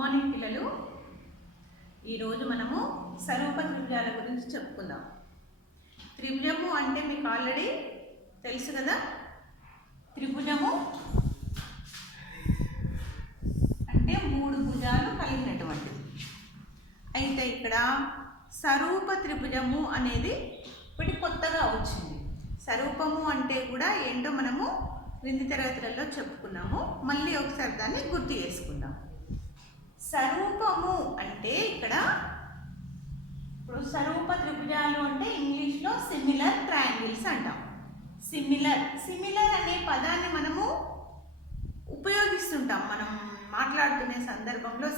Morning పిల్లలు, ఈరోజు మనము స్వరూప త్రిభుజాల గురించి చెప్పుకుందాం. త్రిభుజము అంటే మీకు ఆల్రెడీ తెలుసు కదా. త్రిభుజము అంటే మూడు భుజాలు కలిగినటువంటిది. అయితే ఇక్కడ స్వరూప త్రిభుజము అనేది ఒకటి కొత్తగా వచ్చింది. స్వరూపము అంటే కూడా ఏంటో మనము క్రింది తరగతులలో చెప్పుకున్నాము. మళ్ళీ ఒకసారి దాన్ని గుర్తు చేసుకుందాం. స్వరూపము అంటే ఇక్కడ ఇప్పుడు స్వరూప త్రిభుజాలు అంటే ఇంగ్లీష్లో సిమిలర్ ట్రయాంగిల్స్ అంటాం. సిమిలర్ అనే పదాన్ని మనము ఉపయోగిస్తుంటాం. మనం మాట్లాడుతునే సందర్భంలో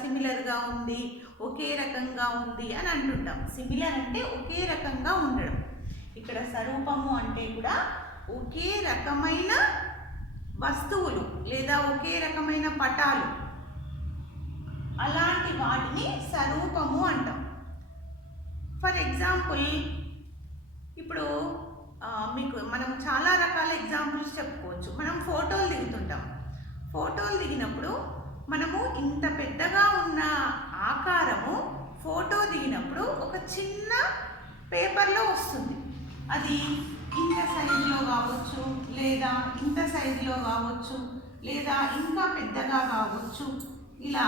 సిమిలర్గా ఉంది, ఒకే రకంగా ఉంది అని అంటుంటాం. సిమిలర్ అంటే ఒకే రకంగా ఉండడం. ఇక్కడ స్వరూపము అంటే కూడా ఒకే రకమైన వస్తువులు లేదా ఒకే రకమైన పటాలు, అలాంటి వాటిని స్వరూపము అంటాం. ఫర్ ఎగ్జాంపుల్, ఇప్పుడు మనం చాలా రకాల ఎగ్జాంపుల్స్ చెప్పుకోవచ్చు. మనం ఫోటోలు దిగుతుంటాం. ఫోటోలు దిగినప్పుడు మనము ఇంత పెద్దగా ఉన్న ఆకారము ఫోటో దిగినప్పుడు ఒక చిన్న పేపర్లో వస్తుంది. అది ఇంత సైజులో కావచ్చు, లేదా ఇంత సైజులో కావచ్చు, లేదా ఇంకా పెద్దగా కావచ్చు. ఇలా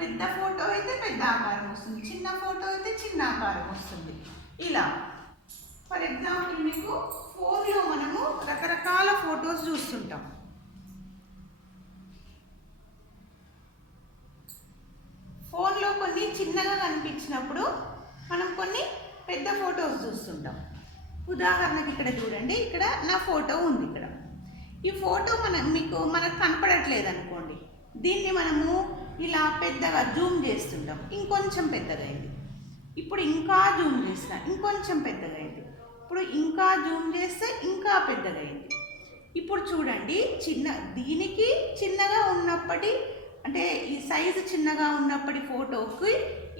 పెద్ద ఫోటో అయితే పెద్ద ఆకారం వస్తుంది, చిన్న ఫోటో అయితే చిన్న ఆకారం వస్తుంది. ఇలా ఫర్ ఎగ్జాంపుల్ మీకు ఫోన్లో మనము రకరకాల ఫొటోస్ చూస్తుంటాం. ఫోన్లో కొన్ని చిన్నగా కనిపించినప్పుడు మనం కొన్ని పెద్ద ఫొటోస్ చూస్తుంటాం. ఉదాహరణకి ఇక్కడ చూడండి, ఇక్కడ నా ఫోటో ఉంది. ఇక్కడ ఈ ఫోటో మనకు కనపడట్లేదు అనుకోండి. దీన్ని మనము ఇలా పెద్దగా జూమ్ చేస్తుంటాం. ఇంకొంచెం పెద్దగా అయింది. ఇప్పుడు ఇంకా జూమ్ చేసిన ఇంకొంచెం పెద్దగా అయింది. ఇప్పుడు ఇంకా జూమ్ చేస్తే ఇంకా పెద్దగా అయింది. ఇప్పుడు చూడండి, దీనికి చిన్నగా ఉన్నప్పటి అంటే ఈ సైజు చిన్నగా ఉన్నప్పటి ఫోటోకి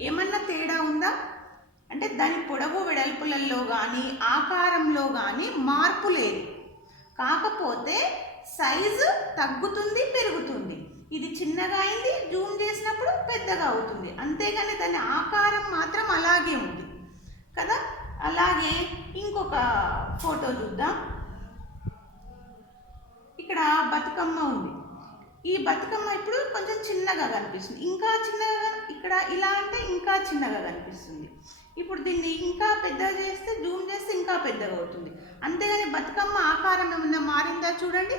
ఏమన్నా తేడా ఉందా అంటే దాని పొడవు వెడల్పులలో కానీ ఆకారంలో కానీ మార్పు లేదు. కాకపోతే సైజు తగ్గుతుంది, పెరుగుతుంది. ఇది చిన్నగా అయింది, జూమ్ చేసినప్పుడు పెద్దగా అవుతుంది. అంతేగాని దాని ఆకారం మాత్రం అలాగే ఉంది కదా. అలాగే ఇంకొక ఫోటో చూద్దాం. ఇక్కడ బతుకమ్మ ఉంది. ఈ బతుకమ్మ ఇప్పుడు కొంచెం చిన్నగా కనిపిస్తుంది, ఇంకా చిన్నగా. ఇక్కడ ఇలా అంటే ఇంకా చిన్నగా కనిపిస్తుంది. ఇప్పుడు దీన్ని ఇంకా పెద్దగా చేస్తే, జూమ్ చేస్తే ఇంకా పెద్దగా అవుతుంది. అంతేగాని బతుకమ్మ ఆకారం ఏమన్నా మారిందా చూడండి.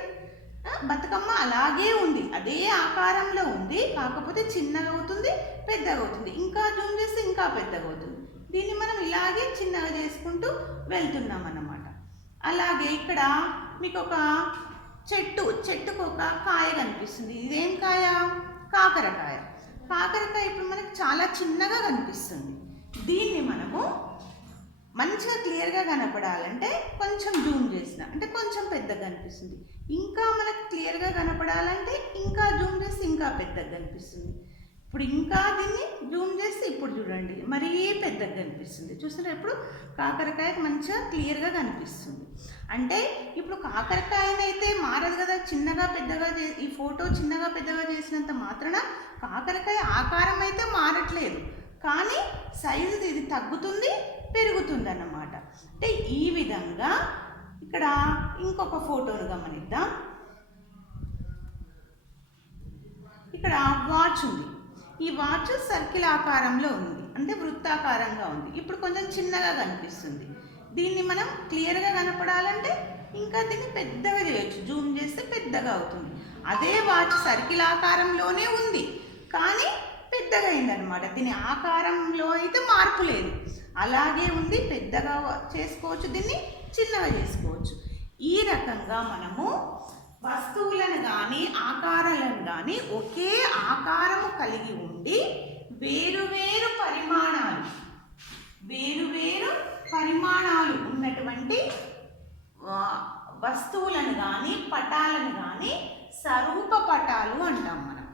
బతుకమ్మ అలాగే ఉంది, అదే ఆకారంలో ఉంది. కాకపోతే చిన్నగా అవుతుంది, పెద్దగా అవుతుంది. ఇంకా జూమ్ చేస్తే ఇంకా పెద్దగా అవుతుంది. దీన్ని మనం ఇలాగే చిన్నగా చేసుకుంటూ వెళ్తున్నాం అన్నమాట. అలాగే ఇక్కడ మీకు ఒక చెట్టుకు ఒక కాయ కనిపిస్తుంది. ఇదేం కాయ? కాకరకాయ. కాకరకాయ ఇప్పుడు మనకి చాలా చిన్నగా కనిపిస్తుంది. దీన్ని మనము మంచిగా క్లియర్గా కనపడాలంటే కొంచెం జూమ్ చేసిన అంటే కొంచెం పెద్దగా కనిపిస్తుంది. ఇంకా మనకు క్లియర్గా కనపడాలంటే ఇంకా జూమ్ చేస్తే ఇంకా పెద్దగా కనిపిస్తుంది. ఇప్పుడు ఇంకా దీన్ని జూమ్ చేస్తే ఇప్పుడు చూడండి మరీ పెద్దగా కనిపిస్తుంది. చూసారా? ఇప్పుడు కాకరకాయకు మంచిగా క్లియర్గా కనిపిస్తుంది. అంటే ఇప్పుడు కాకరకాయనైతే మారదు కదా. చిన్నగా పెద్దగా ఈ ఫోటో చిన్నగా పెద్దగా చేసినంత మాత్రాన కాకరకాయ ఆకారం అయితే మారట్లేదు, కానీ సైజు ఇది తగ్గుతుంది, పెరుగుతుంది అన్నమాట. అంటే ఈ విధంగా ఇక్కడ ఇంకొక ఫోటోను గమనిద్దాం. ఇక్కడ వాచ్ ఉంది. ఈ వాచ్ సర్కిల్ ఆకారంలో ఉంది, అంటే వృత్తాకారంగా ఉంది. ఇప్పుడు కొంచెం చిన్నగా కనిపిస్తుంది. దీన్ని మనం క్లియర్గా కనపడాలంటే ఇంకా దీన్ని పెద్దగా చేయొచ్చు, జూమ్ చేస్తే పెద్దగా అవుతుంది. అదే వాచ్ సర్కిల్ ఆకారంలోనే ఉంది, కానీ పెద్దగా అయిందనమాట. దీని ఆకారంలో అయితే మార్పు లేదు, అలాగే ఉంది. పెద్దగా చేసుకోవచ్చు, దీన్ని చిన్నగా చేసుకోవచ్చు. ఈ రకంగా మనము వస్తువులను కానీ ఆకారాలను కానీ ఒకే ఆకారము కలిగి ఉండి వేరువేరు పరిమాణాలు ఉన్నటువంటి వస్తువులను కానీ పటాలను కానీ స్వరూప పటాలు అంటాం మనం.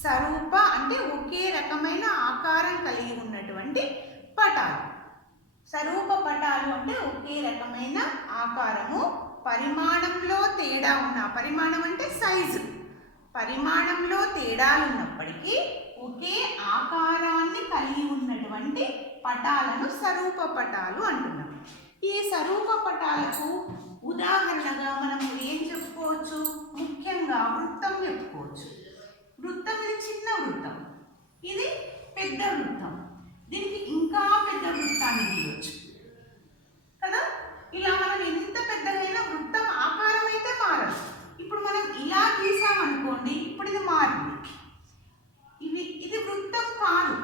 స్వరూప అంటే ఒకే రకమైన ఆకారం కలిగి ఉన్నటువంటి పటాలు. స్వరూప పటాలు అంటే ఒకే రకమైన ఆకారము, పరిమాణంలో తేడా ఉన్న, పరిమాణం అంటే సైజు, పరిమాణంలో తేడాలున్నప్పటికీ ఒకే ఆకారాన్ని కలిగి ఉన్నటువంటి పటాలను సరూప పటాలు అంటున్నాం. ఈ సరూప పటాలకు ఉదాహరణగా మనం ఏం చెప్పుకోవచ్చు? ముఖ్యంగా వృత్తం చెప్పుకోవచ్చు. వృత్తం ఇది చిన్న వృత్తం, ఇది పెద్ద వృత్తం. దీనికి ఇంకా పెద్ద వృత్తాన్ని గీయవచ్చు కదా. ఇలా మనం ఎంత పెద్దదైనా వృత్తం ఆకారం అయితే మారదు. ఇప్పుడు మనం ఇలా గీసామనుకోండి, ఇప్పుడు ఇది మారింది. ఇది వృత్తం కాదు,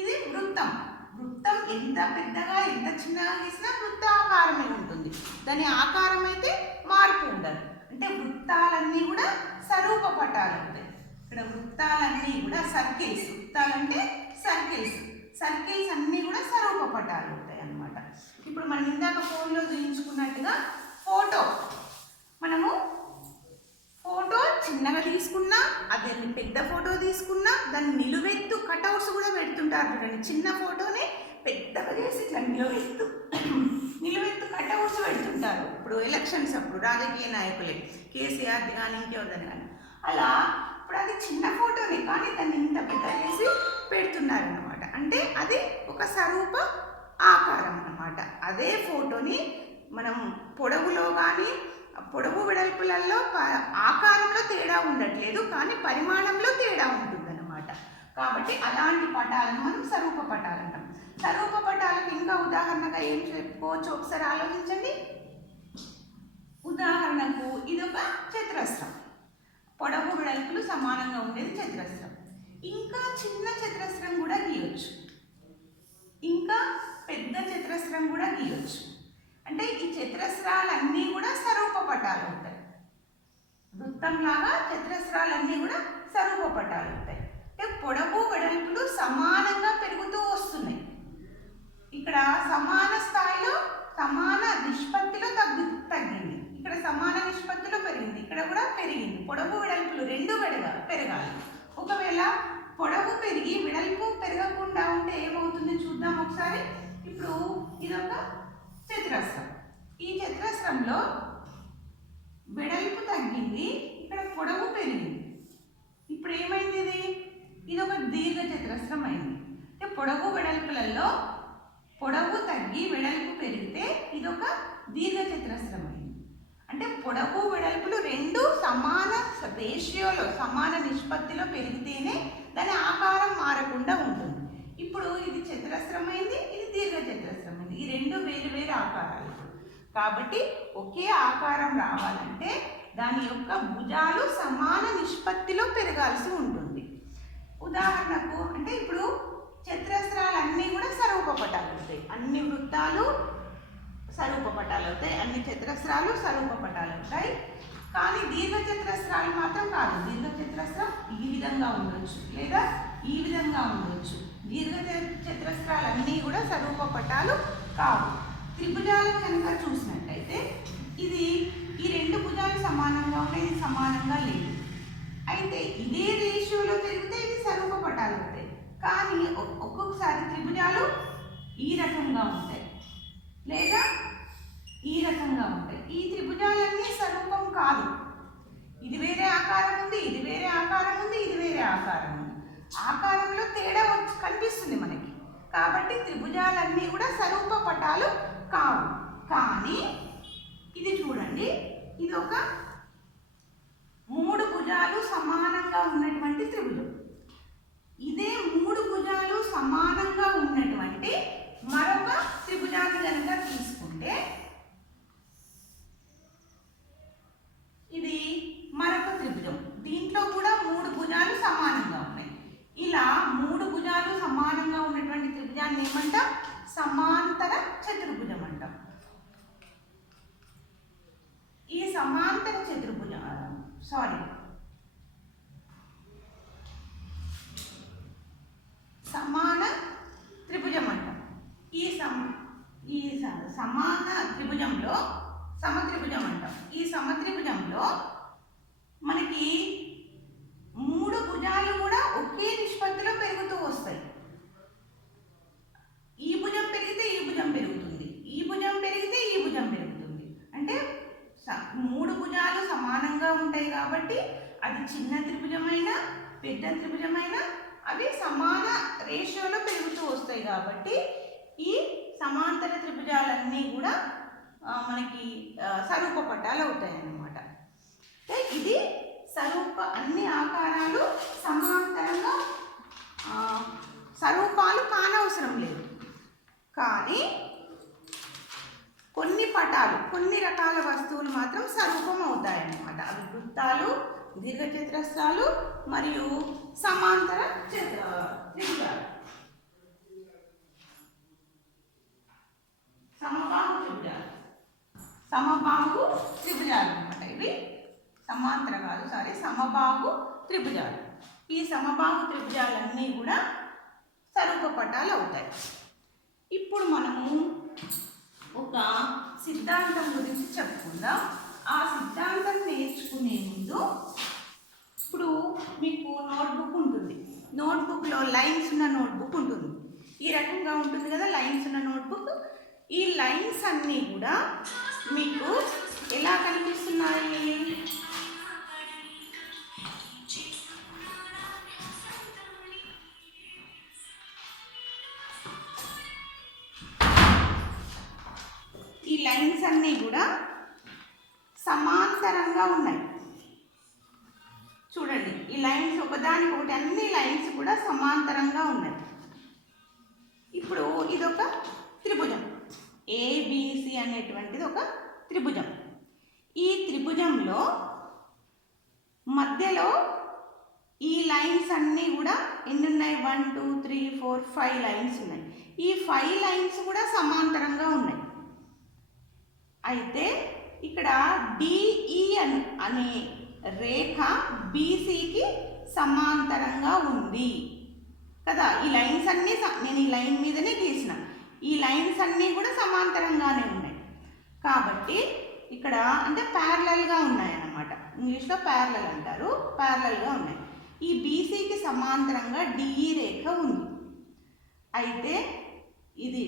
ఇది వృత్తం. వృత్తం ఎంత పెద్దగా ఎంత చిన్నగా గీసినా వృత్తాకారమే ఉంటుంది, దాని ఆకారం అయితే మార్పు ఉండదు. అంటే వృత్తాలన్నీ కూడా సరూప పటాలు ఉంటాయి. ఇక్కడ వృత్తాలన్నీ కూడా సర్కిల్స్, వృత్తాలంటే సర్కిల్స్ అన్నీ కూడా స్వరూప పటాలు ఉంటాయి అన్నమాట. ఇప్పుడు మనం ఇందాక ఫోన్లో చూపించుకున్నట్టుగా మనము ఫోటో చిన్నగా తీసుకున్నా, అదే పెద్ద ఫోటో తీసుకున్నా దాన్ని నిలువెత్తు కటౌట్స్ కూడా పెడుతుంటారు చూడండి. చిన్న ఫోటోని పెద్దగా చేసి ఇట్లా నిలువెత్తు కటౌట్స్ పెడుతుంటారు. ఇప్పుడు ఎలక్షన్స్ అప్పుడు రాజకీయ నాయకులే, కేసీఆర్ కానీ ఇంకెవరిదని కానీ, అలా ఇప్పుడు అది చిన్న ఫోటోనే కానీ దాన్ని ఇంత పెద్ద చేసి పెడుతున్నారన్నమాట. అంటే అది ఒక స్వరూప ఆకారం అన్నమాట. అదే ఫోటోని మనం పొడవులో కానీ పొడవు వెడల్పులలో ఆకారంలో తేడా ఉండట్లేదు, కానీ పరిమాణంలో తేడా ఉంటుందన్నమాట. కాబట్టి అలాంటి పటాలను మనం స్వరూప పటాలు అంటాం. స్వరూప పటాలకు ఇంకా ఉదాహరణగా ఏం చెప్పుకోవచ్చు ఒకసారి ఆలోచించండి. ఉదాహరణకు ఇది ఒక చతురస్రం, పొడవు వెడల్పులు సమానంగా ఉండేది చతురస్రం. ఇంకా చిన్న చతురస్రం కూడా గీయొచ్చు, ఇంకా పెద్ద చతురస్రం కూడా గీయొచ్చు. అంటే ఈ చతురస్రాలన్నీ కూడా స్వరూప పటాలు ఉంటాయి. వృత్తంలాగా చతురస్రాలన్నీ కూడా స్వరూప పటాలు ఉంటాయి. అంటే పొడవు వెడల్పులు సమానంగా పెరుగుతూ వస్తున్నాయి. ఇక్కడ సమాన స్థాయిలో సమాన నిష్పత్తిలో తగ్గింది, ఇక్కడ సమాన నిష్పత్తిలో పెరిగింది, ఇక్కడ కూడా పెరిగింది. పొడవు వెడల్పులు రెండు పెరగాలి. ఒకవేళ పొడవు పెరిగి వెడల్పు పెరగకుండా ఉంటే ఏమవుతుంది చూద్దాం ఒకసారి. ఇప్పుడు ఇదొక చతురస్రం, ఈ చతురస్రంలో వెడల్పు తగ్గింది, ఇక్కడ పొడవు పెరిగింది. ఇప్పుడు ఏమైంది? ఇది ఒక దీర్ఘ చతురస్రం అయింది. అంటే పొడవు వెడల్పులలో పొడవు తగ్గి వెడల్పు పెరిగితే ఇదొక దీర్ఘ చతురస్రం అయింది. అంటే పొడవు వెడల్పులు రెండు సమాన రేషియోలో సమాన నిష్పత్తిలో పెరిగితేనే దాని ఆకారం మారకుండా ఉంటుంది. ఇప్పుడు ఇది చతురస్రమైంది, ఇది దీర్ఘ చతురస్రమైంది. ఈ రెండు వేరు వేరు ఆకారాలు. కాబట్టి ఒకే ఆకారం రావాలంటే దాని యొక్క భుజాలు సమాన నిష్పత్తిలో పెరగాల్సి ఉంటుంది. ఉదాహరణకు అంటే ఇప్పుడు చతురస్రాలన్నీ కూడా స్వరూప పటాలు అవుతాయి, అన్ని వృత్తాలు స్వరూప పటాలు అవుతాయి, అన్ని చతురస్రాలు స్వరూప పటాలు అవుతాయి. కానీ దీర్ఘ చతురస్రాలు మాత్రం కాదు. దీర్ఘ చతురస్రం ఈ విధంగా ఉండొచ్చు లేదా ఈ విధంగా ఉండొచ్చు. దీర్ఘ చతురస్రాలన్నీ కూడా స్వరూప పటాలు కావు. త్రిభుజాలను కనుక చూసినట్టయితే ఇది ఈ రెండు భుజాలు సమానంగా ఉన్నాయి, ఇది సమానంగా లేదు. అయితే ఇదే రేషియోలో పెరిగితే ఇది స్వరూప పటాలు అవుతాయి. కానీ ఒక్కొక్కసారి త్రిభుజాలు ఈ రకంగా ఉంటాయి లేదా ఈ రకంగా ఉంటాయి. ఈ త్రిభుజాలన్నీ స్వరూపం కాదు. ఇది వేరే ఆకారం ఉంది, ఇది వేరే ఆకారం ఉంది, ఇది వేరే ఆకారం ఉంది. ఆకారంలో తేడా కనిపిస్తుంది మనకి. కాబట్టి త్రిభుజాలన్నీ కూడా స్వరూప పటాలు కావు. కానీ ఇది చూడండి, ఇది ఒక మూడు భుజాలు సమానంగా ఉన్నటువంటి త్రిభుజం. ఇదే మూడు భుజాలు సమానంగా ఉన్నటువంటి మరొక త్రిభుజాన్ని కనుక తీసుకుంటే ఇది మరొక త్రిభుజం. దీంట్లో కూడా మూడు భుజాలు సమానంగా ఉన్నాయి. ఇలా మూడు భుజాలు సమానంగా ఉన్నటువంటి త్రిభుజాన్ని ఏమంటాం? సమాంతర చతుర్భుజం అంటాం. ఈ సమాంతర చతుర్భుజం సమాన త్రిభుజం అంటాం. ఈ సమాన త్రిభుజంలో సమత్రిభుజం అంటాం. ఈ సమత్రిభుజంలో మనకి మూడు భుజాలు కూడా ఒకే నిష్పత్తిలో పెరుగుతూ వస్తాయి. ఈ భుజం పెరిగితే ఈ భుజం పెరుగుతుంది, ఈ భుజం పెరిగితే ఈ భుజం పెరుగుతుంది. అంటే మూడు భుజాలు సమానంగా ఉంటాయి కాబట్టి అది చిన్న త్రిభుజమైన పెద్ద త్రిభుజమైన అవి సమాన రేషియోలో పెరుగుతూ వస్తాయి కాబట్టి ఈ సమాంతర త్రిభుజాలన్నీ కూడా మనకి స్వరూప పటాలు అవుతాయి అన్నమాట. ఇది స్వరూప అన్ని ఆకారాలు సమాంతరంగా స్వరూపాలు కానవసరం లేదు, కానీ కొన్ని పటాలు కొన్ని రకాల వస్తువులు మాత్రం స్వరూపం అవుతాయి అన్నమాట. అవి వృత్తాలు, దీర్ఘచతురస్రాలు మరియు సమాంతర త్రిభుజాలు, సమబాహు త్రిభుజాలు అన్నమాట. ఇవి సమాంతర కాదు, సమబాహు త్రిభుజాలు. ఈ సమబాహు త్రిభుజాలన్నీ కూడా స్వరూప పటాలు అవుతాయి. ఇప్పుడు మనము ఒక సిద్ధాంతం గురించి చెప్పుకుందాం. ఆ సిద్ధాంతం నేర్చుకునే ముందు ఇప్పుడు మీకు నోట్బుక్ ఉంటుంది, నోట్బుక్లో లైన్స్ ఉన్న నోట్బుక్ ఉంటుంది. ఈ రకంగా ఉంటుంది కదా లైన్స్ ఉన్న నోట్బుక్. ఈ లైన్స్ అన్నీ కూడా మీకు ఎలా కనిపిస్తున్నాయి? ఈ లైన్స్ అన్నీ కూడా సమాంతరంగా ఉన్నాయి. చూడండి, ఈ లైన్స్ ఒకదానికొకటి అన్ని లైన్స్ కూడా సమాంతరంగా ఉన్నాయి. ఇప్పుడు ఇదొక త్రిభుజం, ఏబిసి అనేటువంటిది ఒక త్రిభుజం. ఈ త్రిభుజంలో మధ్యలో ఈ లైన్స్ అన్నీ కూడా ఎన్ని ఉన్నాయి? 1 2 3 4 5 లైన్స్ ఉన్నాయి. ఈ 5 లైన్స్ కూడా సమాంతరంగా ఉన్నాయి. అయితే ఇక్కడ డిఈ అనే రేఖ బీసీకి సమాంతరంగా ఉంది కదా. ఈ లైన్స్ అన్నీ నేను ఈ లైన్ మీదనే గీసిన, ఈ లైన్స్ అన్నీ కూడా సమాంతరంగానే ఉన్నాయి. కాబట్టి ఇక్కడ అంటే ప్యారలల్గా ఉన్నాయి అన్నమాట. ఇంగ్లీష్లో ప్యారలల్ అంటారు, ప్యారలల్గా ఉన్నాయి. ఈ బీసీకి సమాంతరంగా డిఈ రేఖ ఉంది. అయితే ఇది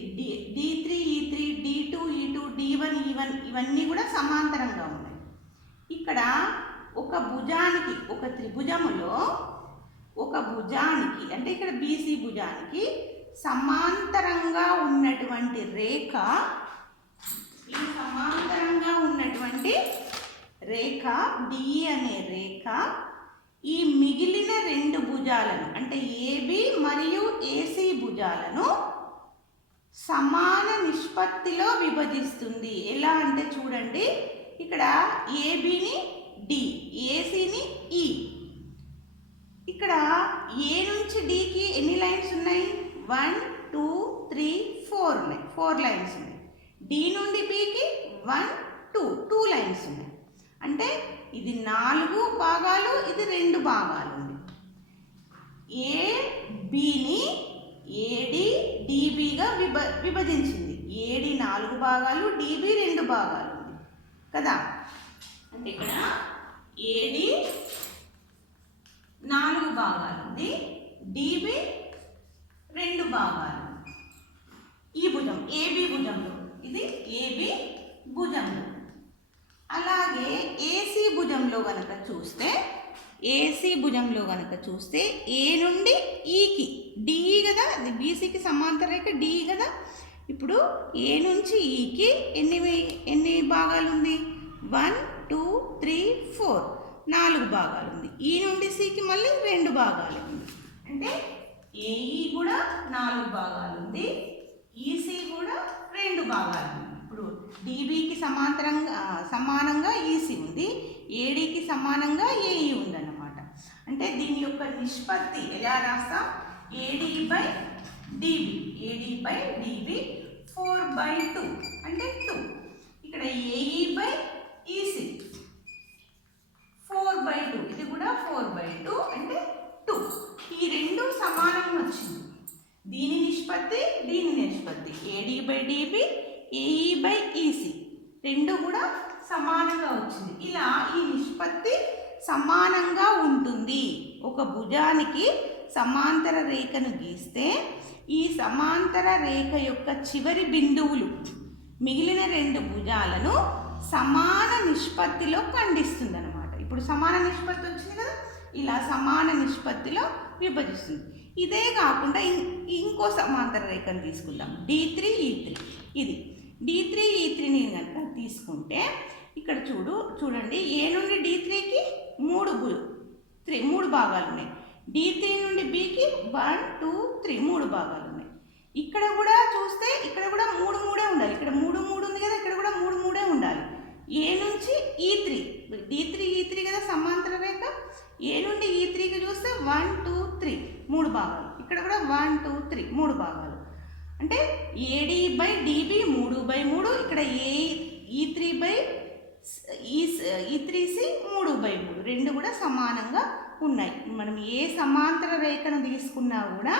D3 E3 D2 E2 D1 E1 ఇవన్నీ కూడా సమాంతరంగా ఉన్నాయి. ఇక్కడ ఒక భుజానికి, ఒక త్రిభుజములో ఒక భుజానికి అంటే ఇక్కడ బీసీ భుజానికి సమాంతరంగా ఉన్నటువంటి రేఖ, ఈ సమాంతరంగా ఉన్నటువంటి రేఖ డిఈ అనే రేఖ ఈ మిగిలిన రెండు భుజాలను అంటే ఏబి మరియు ఏసీ భుజాలను సమాన నిష్పత్తిలో విభజిస్తుంది. ఎలా అంటే చూడండి, ఇక్కడ ఏబిని డి, ఏసీని ఈ. ఇక్కడ ఏ నుంచి డికి ఎన్ని లైన్స్ ఉన్నాయి? 1 2 3 4 ఉన్నాయి, 4 లైన్స్ ఉన్నాయి. డి నుండి బికి 1 2 లైన్స్ ఉన్నాయి. అంటే ఇది 4 భాగాలు, ఇది 2 భాగాలు ఉంది. ఏబిని ఏడి డిబిగా విభజించింది. ఏడి 4 భాగాలు, డిబి 2 భాగాలు ఉంది కదా. అంటే ఇక్కడ ఏడి 4 భాగాలు ఉంది, డిబి 2 భాగాలు. ఈ భుజం ఏబి భుజంలో, ఇది ఏబి భుజంలో. అలాగే ఏసీ భుజంలో కనుక చూస్తే, ఏసీ భుజంలో కనుక చూస్తే ఏ నుండి ఈకి డిఈ కదా, అది బీసీకి సమాంతర రేఖ డిఈ కదా. ఇప్పుడు ఏ నుంచి ఈకి ఎన్ని భాగాలు ఉంది? 1 2 3 4 4 భాగాలు ఉంది. ఈ నుండి సికి మళ్ళీ 2 భాగాలు ఉంది. అంటే ఏఈ కూడా 4 భాగాలు ఉంది, ఈసీ కూడా 2 భాగాలు ఉంది. ఇప్పుడు డిబికి సమానంగా ఈసీ ఉంది, ఏడీకి సమానంగా ఏఈ ఉందన్నమాట. అంటే దీని యొక్క నిష్పత్తి ఎలా రాస్తాం? AD by dB, AD by dB 4/2 అంటే 2. ఇక్కడ ఏఈ బై ఈసీ 4/2, ఇది కూడా 4/2 అంటే 2. ఈ రెండు సమానంగా వచ్చింది. దీని నిష్పత్తి, దీని నిష్పత్తి AD by dB, AE by EC 2 కూడా సమానంగా వచ్చింది. ఇలా ఈ నిష్పత్తి సమానంగా ఉంటుంది. ఒక భుజానికి సమాంతర రేఖను గీస్తే ఈ సమాంతర రేఖ యొక్క చివరి బిందువులు మిగిలిన 2 భుజాలను సమాన నిష్పత్తిలో ఖండిస్తుంది అన్నమాట. ఇప్పుడు ఇప్పుడు సమాన నిష్పత్తి వచ్చింది కదా, ఇలా సమాన నిష్పత్తిలో విభజిస్తుంది. ఇదే కాకుండా ఇంకో సమాంతర రేఖను తీసుకుందాం, D3E3. ఇది D3E3ని కనుక తీసుకుంటే ఇక్కడ చూడండి, ఏ నుండి D3కి 3 భాగాలు ఉన్నాయి, D3 నుండి Bకి 1 2 3 3 భాగాలు ఉన్నాయి. ఇక్కడ కూడా చూస్తే ఇక్కడ కూడా 3 ఉండాలి, ఇక్కడ 3 ఉంది కదా, ఇక్కడ కూడా 3 ఉండాలి. ఏ నుంచి E3, D3E3 కదా సమాంతర రేఖ, ఏ నుండి E3కి చూస్తే 1 2 3 3 భాగాలు, ఇక్కడ కూడా 1 2 3 3 భాగాలు. అంటే AD/DB 3/3, ఇక్కడ E3/E3C 3/3, రెండు కూడా సమానంగా ఉన్నాయి. మనం ఏ సమాంతర రేఖను తీసుకున్నా కూడా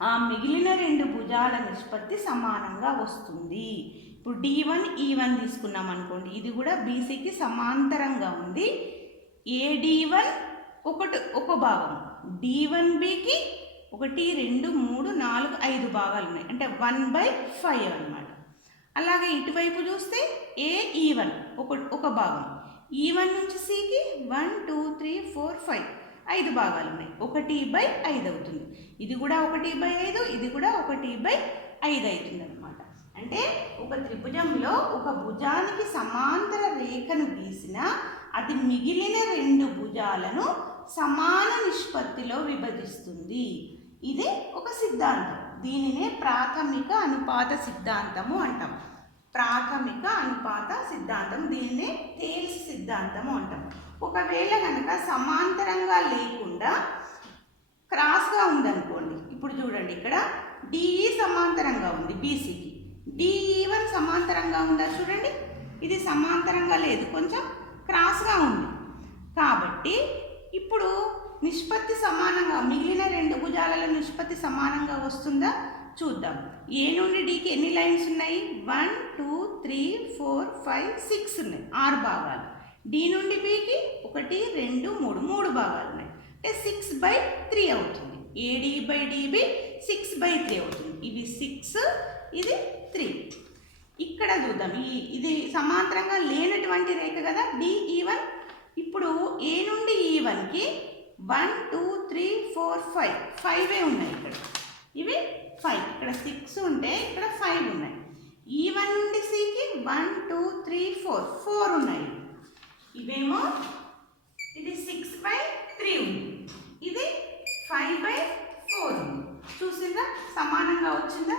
ఆ మిగిలిన 2 భుజాల నిష్పత్తి సమానంగా వస్తుంది. ఇప్పుడు D1E1 తీసుకున్నాం అనుకోండి, ఇది కూడా BCకి సమాంతరంగా ఉంది. AD1 ఒక భాగం, D1Bకి 1 2 3 4 5 భాగాలు ఉన్నాయి, అంటే 1/5 అన్నమాట. అలాగే ఇటువైపు చూస్తే AE1 ఒక భాగం, E1 నుంచి Cకి 1 2 3 4 5 5 భాగాలు ఉన్నాయి, 1/5 అవుతుంది. ఇది కూడా 1/5, ఇది కూడా 1/5 అవుతుంది అన్నమాట. అంటే ఒక త్రిభుజంలో ఒక భుజానికి సమాంతర రేఖను గీసిన అది మిగిలిన 2 భుజాలను సమాన నిష్పత్తిలో విభజిస్తుంది. ఇది ఒక సిద్ధాంతం, దీనినే ప్రాథమిక అనుపాత సిద్ధాంతము అంటాం. ప్రాథమిక అనుపాత సిద్ధాంతం, దీనినే థేల్స్ సిద్ధాంతము అంటాం. ఒకవేళ కనుక సమాంతరంగా లేకుండా క్రాస్గా ఉందనుకోండి, ఇప్పుడు చూడండి, ఇక్కడ DE సమాంతరంగా ఉంది BCకి, DE1 సమాంతరంగా ఉందా చూడండి, ఇది సమాంతరంగా లేదు, కొంచెం క్రాస్గా ఉంది. కాబట్టి ఇప్పుడు నిష్పత్తి సమానంగా, మిగిలిన 2 భుజాలలో నిష్పత్తి సమానంగా వస్తుందా చూద్దాం. ఏ నుండి Dకి ఎన్ని లైన్స్ ఉన్నాయి, 1 2 3 4 5 6 ఉన్నాయి, 6 భాగాలు. D నుండి Bకి 1 2 3 భాగాలు ఉన్నాయి, అంటే 6/3 అవుతుంది. AD/DB 6/3 అవుతుంది. ఇవి 6, ఇది 3. ఇక్కడ చూద్దాం, ఇది సమాంతరంగా లేనటువంటి రేఖ కదా DE1. ఇప్పుడు ఏ నుండి E1కి 1 2 3 4 5 ఉన్నాయి, ఇక్కడ ఇవి 5, ఇక్కడ 6 ఉంటే ఇక్కడ 5 ఉన్నాయి. E1 నుండి Cకి 1 2 3 4 ఉన్నాయి, ఇవేమో ఇది 6/3 ఉంది, ఇది 5/4 ఉంది. చూసిందా సమానంగా వచ్చిందా?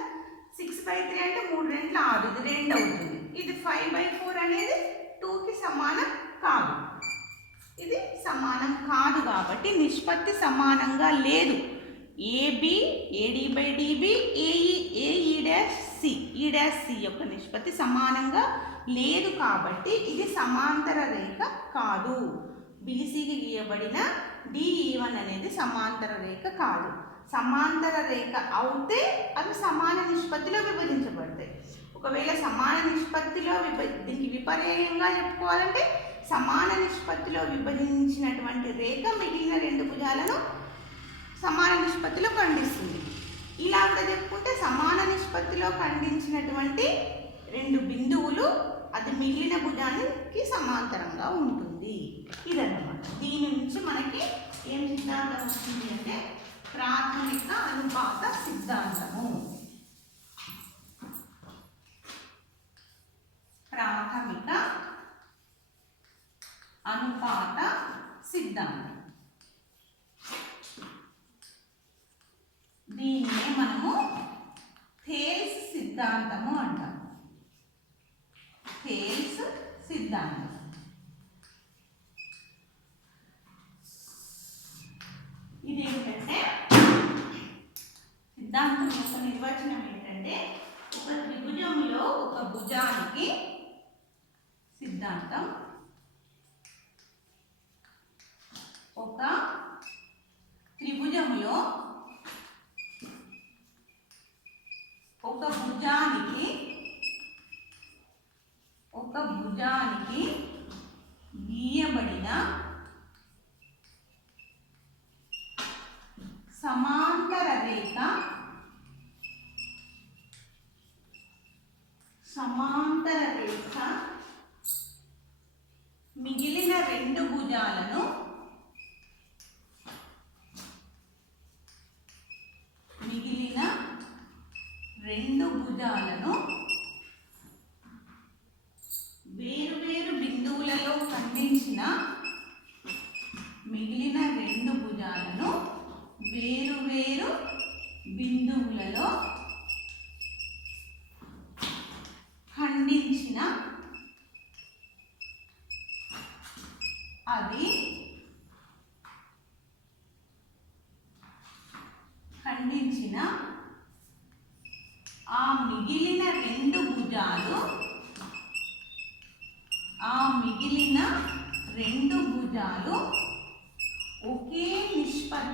6/3 అంటే 3 2 6, ఇది 2 అవుతుంది. ఇది 5/4 అనేది 2కి సమానం కాదు, ఇది సమానం కాదు కాబట్టి నిష్పత్తి సమానంగా లేదు. AD/DB AE'(C) యొక్క నిష్పత్తి సమానంగా లేదు కాబట్టి ఇది సమాంతర రేఖ కాదు. BCకి గీయబడిన DE1 అనేది సమాంతర రేఖ కాదు. సమాంతర రేఖ అవుతే అవి సమాన నిష్పత్తిలో విభజించబడతాయి. ఒకవేళ సమాన నిష్పత్తిలో దీనికి విపర్యంగా చెప్పుకోవాలంటే సమాన నిష్పత్తిలో విభజించినటువంటి రేఖ మిగిలిన 2 భుజాలను సమాన నిష్పత్తిలో ఖండిస్తుంది. ఇలా కూడా చెప్పుకుంటే సమాన నిష్పత్తిలో ఖండించినటువంటి 2 బిందువులు అది మిగిలిన భుజానికి సమాంతరంగా ఉంటుంది. ఇదన్నమాట. దీని నుంచి మనకి ఏం సిద్ధాంతం వస్తుంది అంటే ప్రాథమిక అనుపాత సిద్ధాంతము. ప్రాథమిక అనుపాత సిద్ధాంతం, దీన్నే మనము థేల్స్ సిద్ధాంతము అంటాం. థేల్స్ సిద్ధాంతం. ఇదేంటంటే సిద్ధాంతం యొక్క నిర్వచనం ఏంటంటే ఒక త్రిభుజంలో ఒక భుజానికి సిద్ధాంతం ఒక త్రిభుజంలో ఒక భుజానికి గీయబడిన సమాంతర రేఖ మిగిలిన 2 భుజాలను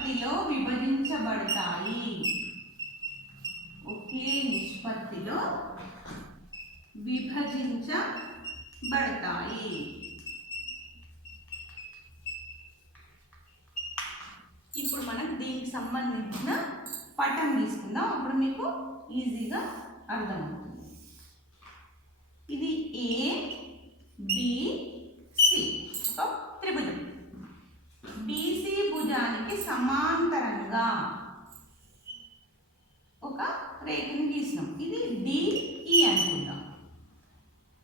నిష్పత్తిలో విభజించబడతాయి. ఒకే నిష్పత్తిలో విభజించబడతాయి. ఇప్పుడు మనం దీనికి సంబంధించిన పటం తీసుకుందాం. అప్పుడు మీకు ఈజీగా అర్థమవుతుంది. ఇది ఏ బి సి ఒక త్రిభుజం. BC భుజానికి సమాంతరంగా ఒక రేఖను గీసినాం. ఇది DE అనుకుందాం.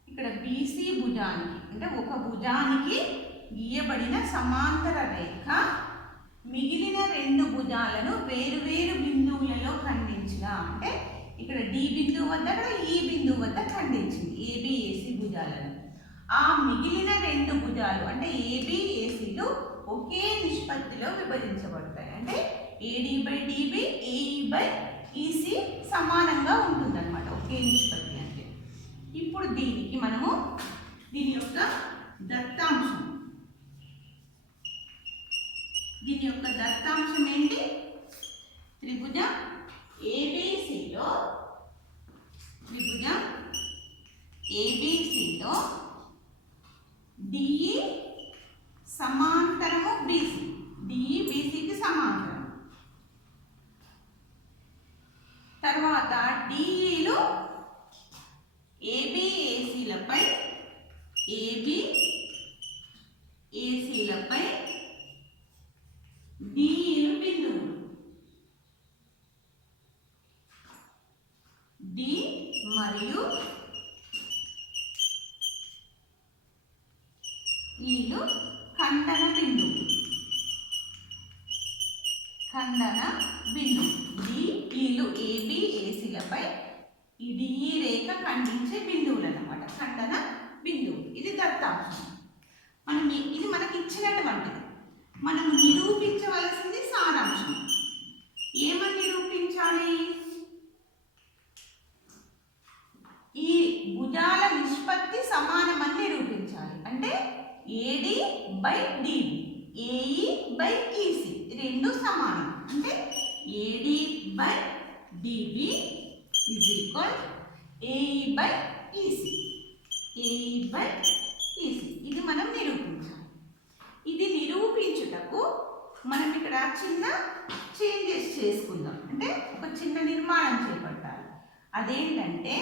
ఇక్కడ BC భుజానికి అంటే ఒక భుజానికి గీయబడిన సమాంతర రేఖ మిగిలిన రెండు భుజాలను వేరువేరు బిందువులలో ఖండించిన, అంటే ఇక్కడ D బిందువు వద్ద అక్కడ E బిందువు వద్ద ఖండించింది ABAC భుజాలను. ఆ మిగిలిన రెండు భుజాలు అంటే ABACలు ఒకే నిష్పత్తిలో విభజించబడతాయి. అంటే AD/DB AE/EC సమానంగా ఉంటుందన్నమాట ఒకే నిష్పత్తి అంటే. ఇప్పుడు దీనికి మనము దీని యొక్క దత్తాంశం ఏంటి? త్రిభుజం ABCలో DE సమాంతరము BC. DE BCకి సమాంతరం. తర్వాత DEలు ABACలపై DEలు బిందువులు. D మరియు ఈలు ఖండన బిందువు. DEలు ABACలపై ఈ DE రేఖ ఖండించే బిందువులు అన్నమాట, ఖండన బిందువు. ఇది దత్తాంశం. ఇది మనకి ఇచ్చినటువంటిది. మనం నిరూపించవలసింది సారాంశం. ఏమని నిరూపించాలి? ఈ భుజాల నిష్పత్తి సమానమని నిరూపించాలి. అంటే AD/DB AE/EC రెండు సమానం. అంటే AD/DB AE/EC ఇది మనం నిరూపించాలి. ఇది నిరూపించుటకు మనం ఇక్కడ చిన్న చేంజెస్ చేసుకుందాం. అంటే ఒక చిన్న నిర్మాణం చేపట్టాలి. అదేంటంటే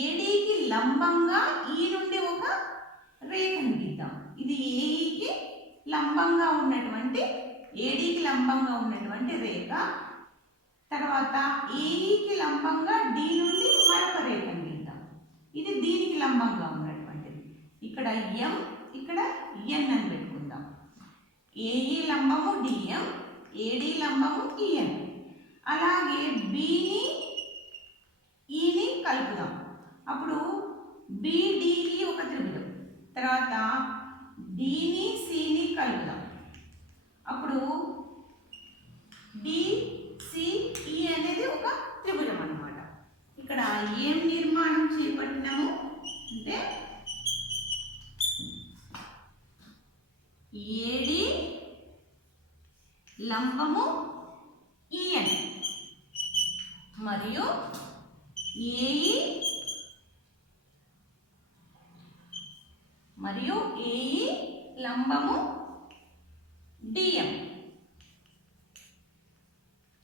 ADకి లంబంగా ఈ నుండి ఒక రేఖను గీద్దాం. ఇది ADకి లంబంగా ఉన్నటువంటి రేఖ. తర్వాత AEకి లంబంగా D నుండి మరొక రేఖను గీద్దాం. ఇది దీనికి లంబంగా ఉన్నటువంటిది. ఇక్కడ M, ఇక్కడ N అని పెట్టుకుందాం. AE లంబము DM, AD లంబము EN. అలాగే Bని ఈని కలుపుదాం. అప్పుడు BDE ఒక త్రిభుజం. తర్వాత Dని Cని కలుపుదాం. అప్పుడు DCE అనేది ఒక త్రిభుజం అన్నమాట. ఇక్కడ ఏం నిర్మాణం చేపట్టినాము అంటే AD లంబము EN మరియు AE లంబము DM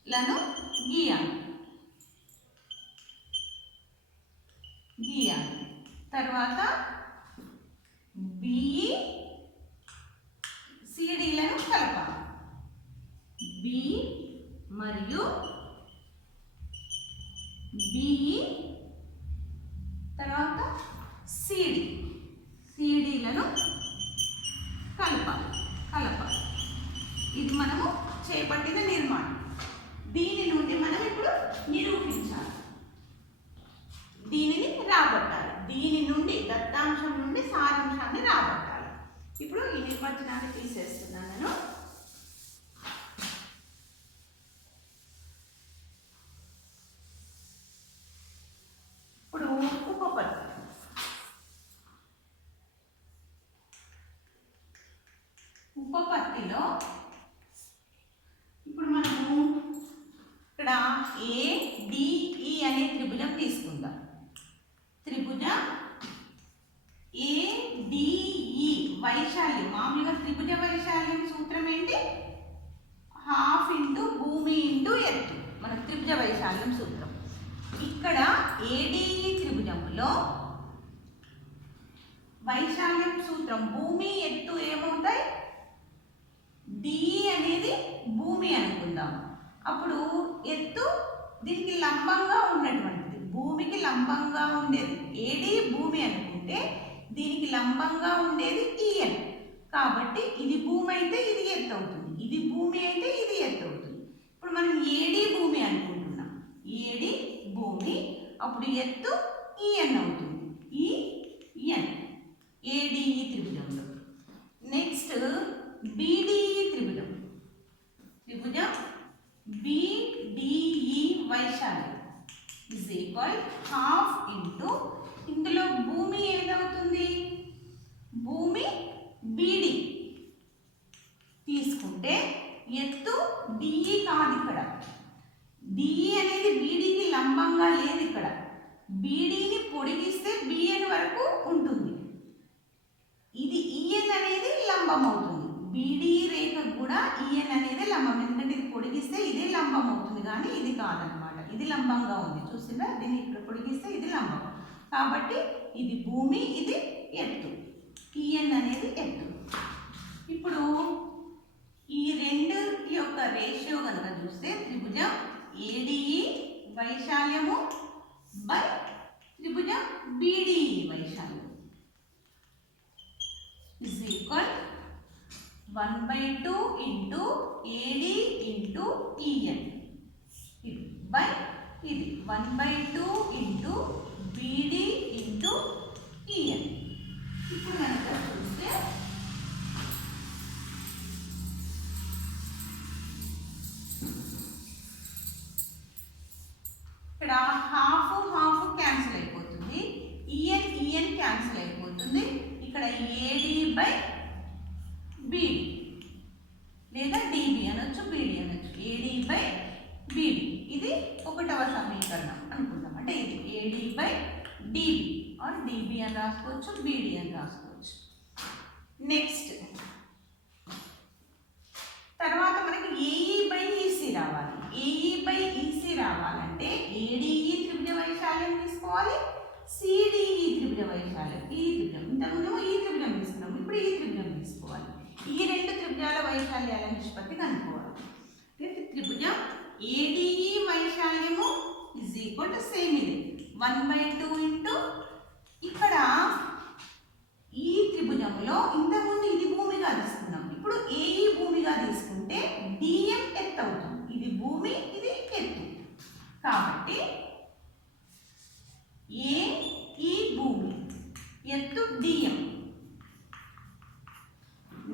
లను గీయాలి. తర్వాత BE CDలను కలపాలి. B మరియు BE తర్వాత CDలను కలపాలి. ఇది మనము చేపట్టిన నిర్మాణం. దీని నుండి మనం ఇప్పుడు నిరూపించాలి. దీనిని రాబట్టాలి. దీని నుండి దత్తాంశం నుండి సారాంశాన్ని రాబట్టాలి. ఇప్పుడు ఈ నిర్వచనాన్ని తీసేస్తున్నాను నేను. ఇప్పుడు ఉపపత్తిలో ఇప్పుడు మనము ఇక్కడ ADE అనే త్రిభుజం తీసుకుందాం. త్రిభుజం ADE వైశాల్యం, మామూలుగా త్రిభుజ వైశాల్యం సూత్రం ఏంటి? హాఫ్ ఇంటూ భూమి ఇంటూ ఎత్తు, మన త్రిభుజ వైశాల్యం సూత్రం. ఇక్కడ ADE త్రిభుజంలో వైశాల్యం సూత్రం భూమి ఎత్తు ఏమవుతాయి? DE అనేది భూమి అనుకుందాం. అప్పుడు ఎత్తు దీనికి లంబంగా ఉన్నటువంటిది, భూమికి లంబంగా ఉండేది AD భూమి అనుకుంటే దీనికి లంబంగా ఉండేది EN. కాబట్టి ఇది భూమి అయితే ఇది ఎత్తు అవుతుంది, ఇది భూమి అయితే ఇది ఎత్తు అవుతుంది. ఇప్పుడు మనం AD భూమి అనుకుంటున్నాం, AD భూమి, అప్పుడు ఎత్తు EN అవుతుంది, EN ADE త్రిభుజంలో. నెక్స్ట్ BDE త్రిభుజం, త్రిభుజం BDE వైశాల్యం ఇజ్ ఈక్వల్ హాఫ్ ఇంటూ, ఇందులో భూమి ఏదవుతుంది? భూమి BD తీసుకుంటే ఎత్తు DE కాదు, ఇక్కడ DE అనేది BDకి లంబంగా లేదు, ఇక్కడ BDని పొడిగిస్తే BN వరకు ఉంటుంది, ఇది EN అనేది లంబం అవుతుంది. BD రేఖ కూడా EN అనేది లంబం, ఎందుకంటే ఇది పొడిగిస్తే ఇదే లంబం అవుతుంది కానీ ఇది కాదనమాట, ఇది లంబంగా ఉంది. చూసిందా, దీన్ని ఇక్కడ పొడిగిస్తే ఇది లంబం, కాబట్టి ఇది భూమి, ఇది ఎత్తు, EN అనేది ఎత్తు. ఇప్పుడు ఈ రెండు యొక్క రేషియో కనుక చూస్తే త్రిభుజం ADE వైశాల్యము బై త్రిభుజం BDE వైశాల్యం is equal 1/2 into AD into EN by ఇది 1/2 ఇంటూ BD ఇంటూ EN. ఇప్పుడు కనుక చూస్తే ఇక్కడ హాఫ్ హాఫ్ క్యాన్సిల్ అయిపోతుంది, EN క్యాన్సిల్ అయిపోతుంది. ఇక్కడ AD బై BD లేదా DB అనొచ్చు, BD అనొచ్చు, AD బై BD. ఇది 1వ సమీకరణం అనుకుందాం, అంటే ఇది AD by DB or DB అని రాసుకోవచ్చు, BD అని రాసుకోవచ్చు. నెక్స్ట్ తర్వాత మనకి AE బై EC రావాలి. AE బై EC రావాలంటే ADE త్రిభుజ వైశాల్యం తీసుకోవాలి, CDE త్రిభుజ వైశాల్యం, ఈ త్రిభుజం, ఇంతకుముందు ఈ త్రిభుజం తీసుకున్నాం, ఇప్పుడు ఈ త్రిభుజం తీసుకోవాలి. ఈ రెండు త్రిభుజాల వైశాల్యాల నిష్పత్తి కనుక్కోవాలి. త్రిభుజం ADE వైశాల్యము ఇజ్ ఈక్వల్ టు సేమ్ ఇది 1/2 ఇంటూ, ఇక్కడ ఈ త్రిభుజంలో ఇంతకుముందు ఇది భూమిగా తీసుకున్నాం, ఇప్పుడు AE భూమిగా తీసుకుంటే DM ఎత్తు అవుతుంది, ఇది భూమి ఇది ఎత్తు, కాబట్టి AE భూమి ఎత్తు DM.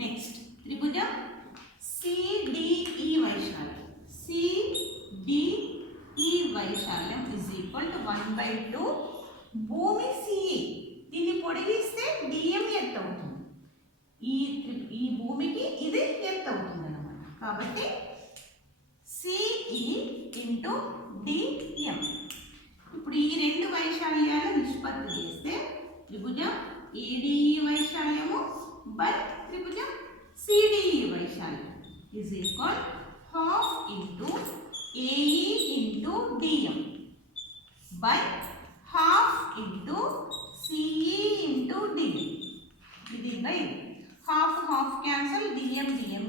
నెక్స్ట్ త్రిభుజం CDE వైశాల్యం, CDE వైశాల్యం ఇజ్ ఈక్వల్ టు 1/2 భూమి CE, దీన్ని పొడిగిస్తే DM ఎత్తు అవుతుంది, ఈ భూమికి ఇది ఎత్తు అవుతుంది అన్నమాట. కాబట్టి CE ఇంటూ DM. ఇప్పుడు ఈ రెండు వైశాల్యాల నిష్పత్తి చేస్తే త్రిభుజం ADE వైశాల్యము బై త్రిభుజం CDE వైశాల్యం is equal half into AE into DM by half into CE into DB. ఇది by half half cancel, DM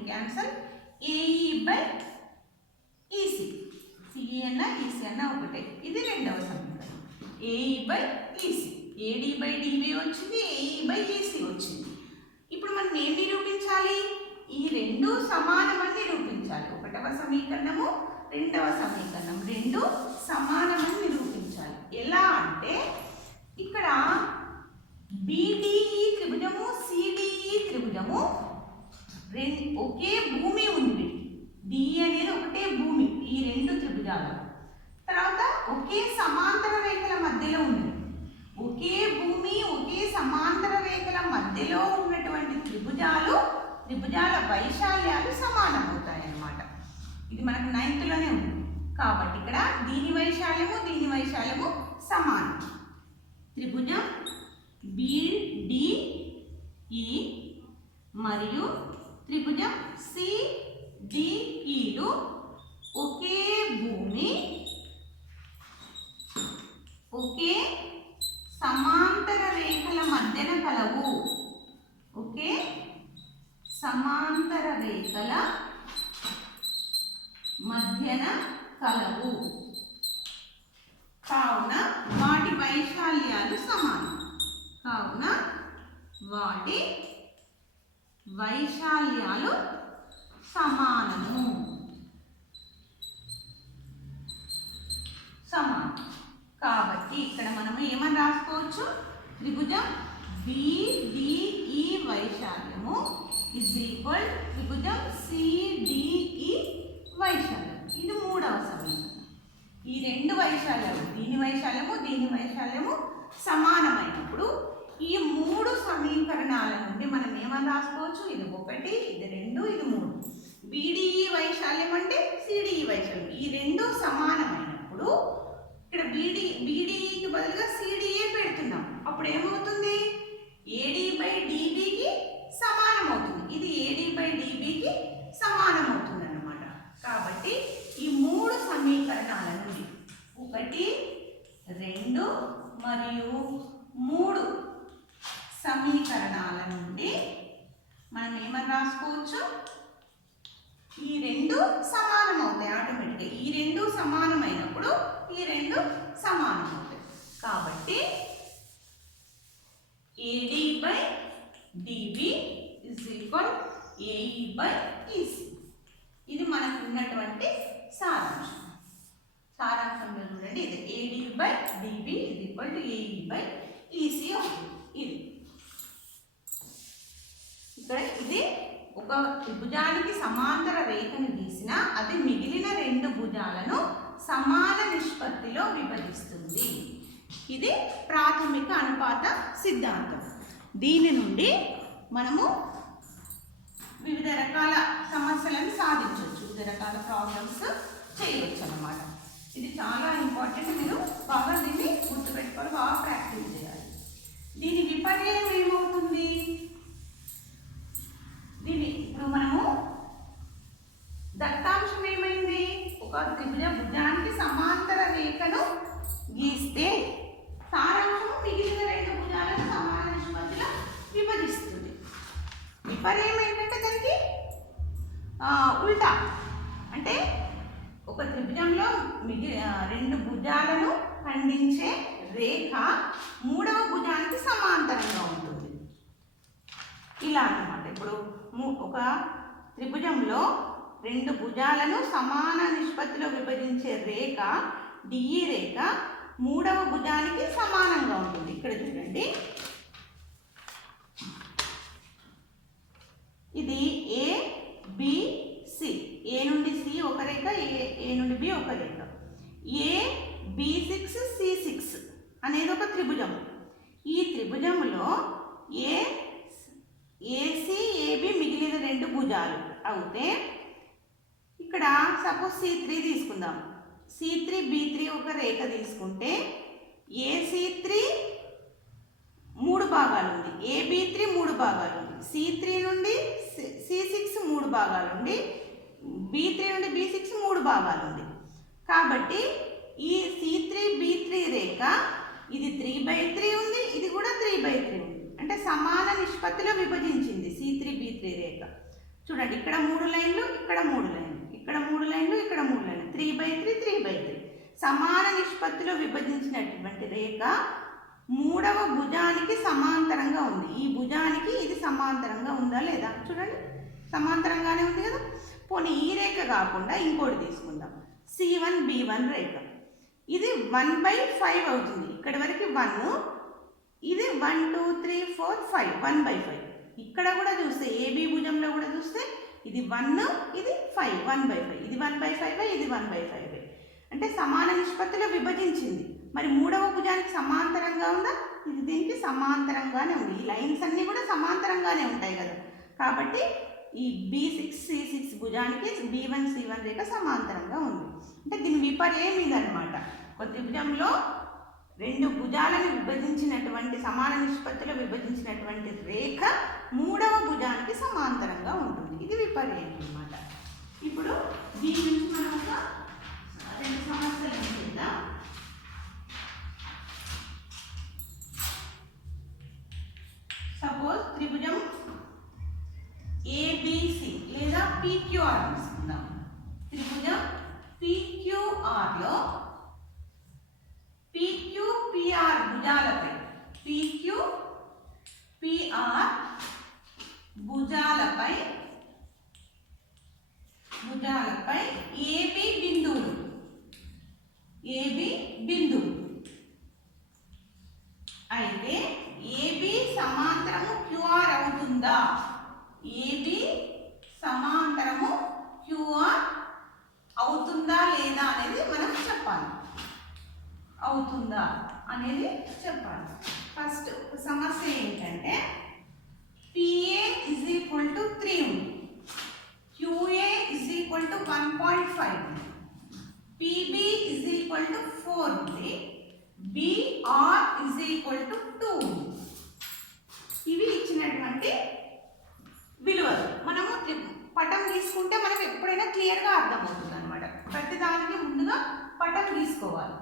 cancel, AE by EC, CE అన్న EC అన్న ఒకటే. ఇది రెండవ సమీకరణం, AE by EC, AD by DB వచ్చింది, AE by EC వచ్చింది. ఇప్పుడు మనం ఏం నిరూపించాలి? ఈ రెండు సమానమని నిరూపించాలి. 1వ సమీకరణము 2వ సమీకరణం రెండు సమానమని నిరూపించాలి. ఎలా అంటే ఇక్కడ BDE త్రిభుజము CDE త్రిభుజము ఒకే భూమి ఉంది, DE అనేది ఒకటే భూమి ఈ రెండు త్రిభుజాలు. తర్వాత ఒకే సమాంతర రేఖల మధ్యలో ఉంది, ఒకే భూమి ఒకే సమాంతర రేఖల మధ్యలో ఉన్నటువంటి త్రిభుజాల వైశాల్యాలు సమానమవుతాయి అన్నమాట. ఇది మనకు 9th ఉంది. కాబట్టి ఇక్కడ దీని వైశాల్యము సమానం. త్రిభుజం BDE మరియు త్రిభుజం CDEలు ఒకే భూమి ఒకే సమాంతర రేఖల మధ్యన కలవు. ఒకే సమాంతర రేఖల మధ్యన కలవు. కావున వాటి వైశాల్యాలు సమానం. సమానం. కాబట్టి ఇక్కడ మనం ఏమని రాసుకోవచ్చు? త్రిభుజం BDE వైశాల్యము = త్రిభుజం CDE వైశాల్యం. ఇది 3వ సమీకరణం. ఈ రెండు వైశాల్యాలు, దీని వైశాల్యము సమానమైనప్పుడు ఈ 3 సమీకరణాల నుండి మనం ఏమని రాసుకోవచ్చు? ఇది 1, ఇది 2, ఇది 3. BDE వైశాల్యం అంటే CDE వైశాల్యం. ఈ రెండు సమానమైనప్పుడు ఇక్కడ BDEకి బదులుగా CDE పెడుతున్నాం. అప్పుడు ఏమవుతుంది? AD/DBకి సమానం అవుతుంది. ఇది AD/DBకి సమానం అవుతుంది అన్నమాట. కాబట్టి ఈ 3 సమీకరణాల నుండి 1, 2 మరియు 3 సమీకరణాల నుండి మనం ఏమని రాసుకోవచ్చు? ఈ రెండు సమానం అవుతాయి ఆటోమేటిక్గా. ఈ రెండు సమానమైనప్పుడు ఈ రెండు సమానం అవుతాయి. కాబట్టి AD/DB = AE/EC. ఇది మనకు ఉన్నటువంటి సారాంశంలో చూడండి. ఇది AD/DB = AE/EC అవుతుంది. ఇది ఇక్కడ ఇది ఒక త్రిభుజానికి సమాంతర రేఖను గీసిన అది మిగిలిన 2 భుజాలను సమాన నిష్పత్తిలో విభజిస్తుంది. ఇది ప్రాథమిక అనుపాత సిద్ధాంతం. దీని నుండి మనము వివిధ రకాల సమస్యలను సాధించవచ్చు, వివిధ రకాల ప్రాబ్లమ్స్ చేయవచ్చు అన్నమాట. ఇది చాలా ఇంపార్టెంట్. మీరు బాగా దీన్ని గుర్తుపెట్టుకొని బాగా ప్రాక్టీస్ చేయాలి. దీని విపర్యయం ఏమవుతుంది? ఇప్పుడు మనము దత్తాంశం ఏమైంది? ఒక భుజానికి సమాంతర రేఖను గీస్తే సారాంశం మిగిలిన 2 భుజాలను సమాన నిష్పత్తిలో విభజిస్తుంది. విపర్యయం ఏంటంటే దానికి ఉల్టా. అంటే ఒక త్రిభుజంలో 2 భుజాలను ఖండించే రేఖ 3వ భుజానికి సమాంతరంగా ఉంటుంది. ఇలా అన్నమాట. ఇప్పుడు ఒక త్రిభుజంలో 2 భుజాలను సమాన నిష్పత్తిలో విభజించే రేఖ DE రేఖ 3వ భుజానికి సమానంగా ఉంటుంది. ఇక్కడ చూడండి, ఇది ABC. A నుండి C ఒక రేఖ, A నుండి B ఒక రేఖ. AB6 C6 అనేది ఒక త్రిభుజం. ఈ త్రిభుజంలో AC AB మిగిలిన 2 భుజాలు అవుతే ఇక్కడ సపోజ్ C3 తీసుకుందాం. C3 B3 ఒక రేఖ తీసుకుంటే AC3 3 భాగాలు ఉంది, AB3 3 భాగాలు ఉంది, C3 నుండి C6 3 భాగాలు ఉంది, B3 నుండి B6 3 భాగాలు ఉంది. కాబట్టి ఈ C3 B3 రేఖ ఇది 3/3 ఉంది, ఇది కూడా 3/3 ఉంది. అంటే సమాన నిష్పత్తిలో విభజించింది C3 B3 రేఖ. చూడండి, ఇక్కడ 3 లైన్లు, ఇక్కడ 3 లైన్లు, ఇక్కడ 3 లైన్లు, ఇక్కడ 3 లైన్లు, 3/3 3/3 సమాన నిష్పత్తిలో విభజించినటువంటి రేఖ 3వ భుజానికి సమాంతరంగా ఉంది. ఈ భుజానికి ఇది సమాంతరంగా ఉందా లేదా? చూడండి, సమాంతరంగానే ఉంది కదా. పోనీ ఈ రేఖ కాకుండా ఇంకోటి తీసుకుందాం. C1 B1 రేఖ ఇది 1/5 అవుతుంది. ఇక్కడి వరకు 1, ఇది 1 2 3 4 5 1/5. ఇక్కడ కూడా చూస్తే AB భుజంలో కూడా చూస్తే ఇది 1, ఇది 5 1/5. ఇది 1/5, ఇది 1/5. అంటే సమాన నిష్పత్తిలో విభజించింది. మరి 3వ భుజానికి సమాంతరంగా ఉందా? ఇది దీనికి సమాంతరంగానే ఉంది. ఈ లైన్స్ అన్నీ కూడా సమాంతరంగానే ఉంటాయి కదా. కాబట్టి ఈ B6 C6 భుజానికి B1 C1 రేఖ సమాంతరంగా ఉంది. అంటే దీని విపర్యం ఇదనమాట. ఒక త్రిభుజంలో రెండు భుజాలను విభజించినటువంటి సమాన నిష్పత్తిలో విభజించినటువంటి రేఖ మూడవ భుజానికి సమాంతరంగా ఉంటుంది. ఇది విపర్యం అన్నమాట. ఇప్పుడు దీని నుంచి మనం ఒక రెండు సమస్యలు చేద్దాం. సపోజ్ త్రిభుజం ABC లేదా PQR తీసుకుందాం. త్రిభుజం PQR లో PQPR భుజాలపై PQPR భుజాలపై AB బిందువులు అయితే AB సమాంతరము QR అవుతుందా? AB సమాంతరము QR అవుతుందా లేదా అనేది మనం చెప్పాలి. అవుతుందా అనేది చెప్పాలి. ఫస్ట్ సమస్య ఏంటంటే PA = 3 ఉంది, QA = 1.5, PB = 4 ఉంది, BR = 2 ఉంది. ఇవి ఇచ్చినటువంటి విలువలు. మనము పటం తీసుకుంటే మనకు ఎప్పుడైనా క్లియర్గా అర్థమవుతుంది అనమాట. ప్రతిదానికి ముందుగా పటం తీసుకోవాలి.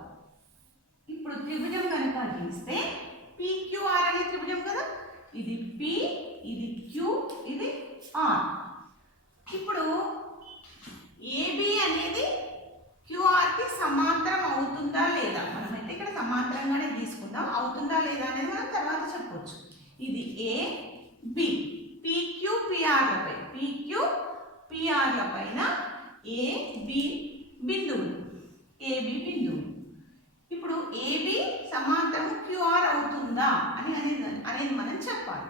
ఇప్పుడు త్రిభుజం కనుక గీస్తే PQR అనే త్రిభుజం కదా, ఇది P, ఇది Q, ఇది R. ఇప్పుడు AB అనేది QRకి సమాంతరం అవుతుందా లేదా, మనమైతే ఇక్కడ సమాంతరంగానే తీసుకుందాం. అవుతుందా లేదా అనేది మనం తర్వాత చెప్పవచ్చు. ఇది A, B, PQPR పైన AB బిందువులు. ఇప్పుడు AB సమాంతరం QR అవుతుందా అనేది మనం చెప్పాలి.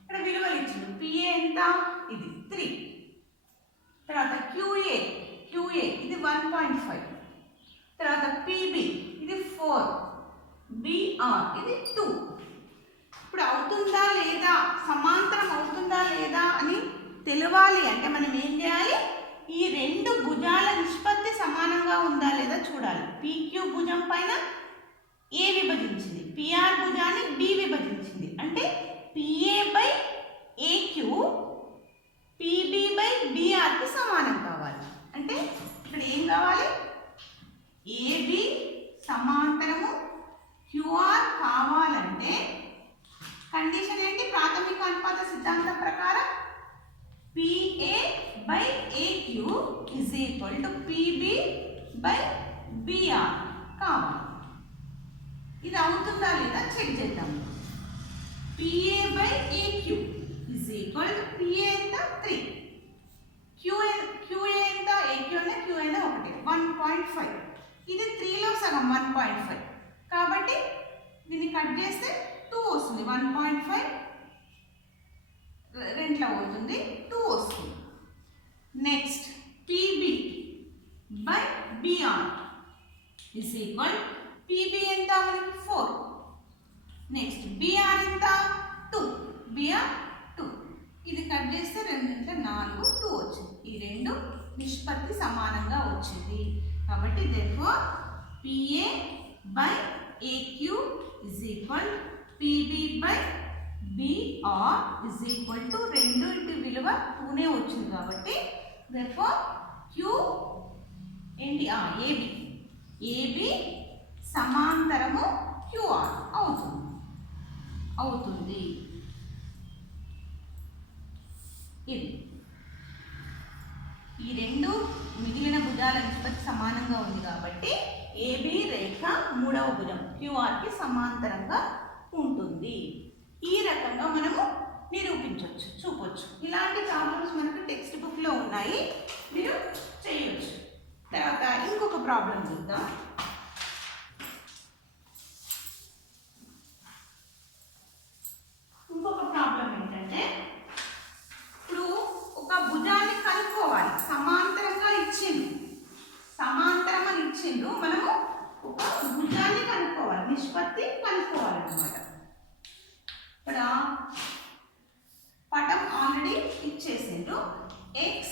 ఇక్కడ విలువలు ఇచ్చింది. PA ఎంత? ఇది 3. తర్వాత QA ఇది 1.5. తర్వాత PB ఇది 4, BR ఇది 2. ఇప్పుడు అవుతుందా లేదా, సమాంతరం అవుతుందా లేదా అని తెలవాలి అంటే మనం ఏం చేయాలి? ఈ రెండు భుజాల నిష్పత్తి సమానంగా ఉందా లేదా చూడాలి. PQ భుజం పైన A విభజించింది, PR భుజాన్ని B విభజించింది. అంటే PA/AQ PB/BRకి సమానం కావాలి. అంటే ఇక్కడ ఏం కావాలి? AB సమాంతరము QR కావాలంటే కండిషన్ ఏంటి? ప్రాథమిక అనుపాత సిద్ధాంతం ప్రకారం PA/AQ = PB/BR కావాలి. ఇది అవుతుందా లేదా చెక్ చేద్దాం. PA/AQ = PA ఎంత? 3, QA ఎంత? AQ అయినా Q అయినా ఒకటి, 1.5. ఇది 3లో సగం 1.5 కాబట్టి దీన్ని కట్ చేస్తే 2 వస్తుంది. 1.5 రెంట్లో అవుతుంది, 2 వస్తుంది. నెక్స్ట్ PB/BR = PB ఎంత? మనకి 4. నెక్స్ట్ BR ఎంత? 2, BR 2. ఇది కట్ చేస్తే 2 4, 2 వచ్చింది. ఈ రెండు నిష్పత్తి సమానంగా వచ్చింది. కాబట్టి therefore PA/AQ = PB/BR = 2 విలువ 2నే వచ్చింది. కాబట్టి therefore Q ఏంటి? AB సమాంతరము QR అవుతుంది. ఇది ఈ రెండు మిగిలిన భుజాల నిష్పత్తి సమానంగా ఉంది కాబట్టి AB రేఖ మూడవ భుజం QRకి సమాంతరంగా ఉంటుంది. ఈ రకంగా మనము నిరూపించవచ్చు, చూపొచ్చు. ఇలాంటి ప్రాబ్లమ్స్ మనకు టెక్స్ట్ బుక్లో ఉన్నాయి, మీరు చేయొచ్చు. తర్వాత ఇంకొక ప్రాబ్లం చూద్దాం. ఇంకొక ప్రాబ్లం ఏంటంటే ఇప్పుడు ఒక భుజాన్ని కనుక్కోవాలి. సమాంతరంగా సమాంతరం అని ఇచ్చిండు, మనము ఒక భుజాన్ని కనుక్కోవాలి, నిష్పత్తి కనుక్కోవాలన్నమాట. ఇక్కడ పటం ఆల్రెడీ ఇచ్చేసిండ్రు. X,